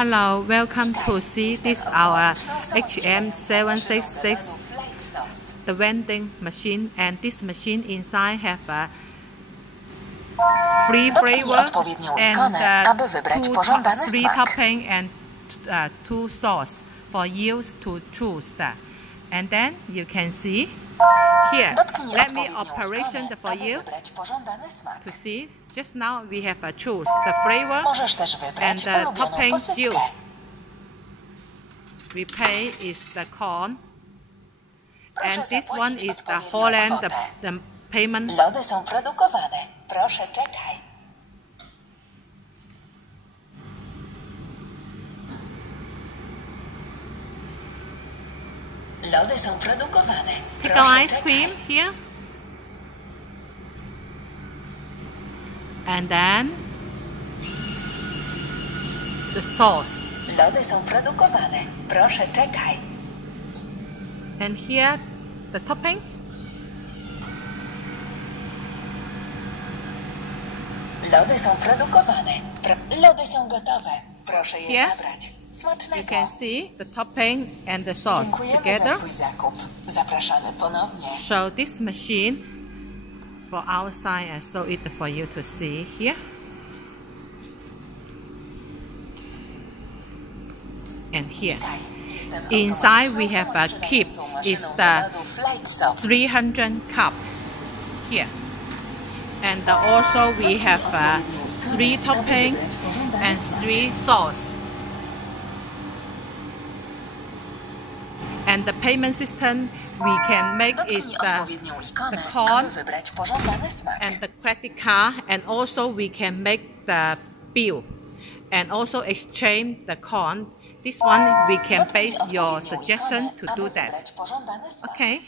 Hello, welcome to see this our HM766, the vending machine, and this machine inside have a free flavor and three topping and two sauce for you to choose that. And then you can see here, let me operation for you to see. Just now we have choose the flavor and the topping juice. We pay is the corn, and this one is the Holland, the payment. Lody są produkowane. Proszę czekaj. Lody są produkowane. Pickle ice cream here. And then the sauce. Lody są produkowane. Proszę czekaj. And here the topping. Lody są produkowane. Lody są gotowe. Proszę je Here zabrać. Smacznego. you can see the topping and the sauce Dziękujemy together. za twój zakup. Zapraszamy ponownie. So this machine for outside, I show it for you to see here. And here. Inside we have a keep is the 300 cup here. And also we have 3 topping and 3 sauce. And the payment system we can make is the corn and the credit card, and also we can make the bill and also exchange the corn. This one we can base your suggestion to do that. Okay.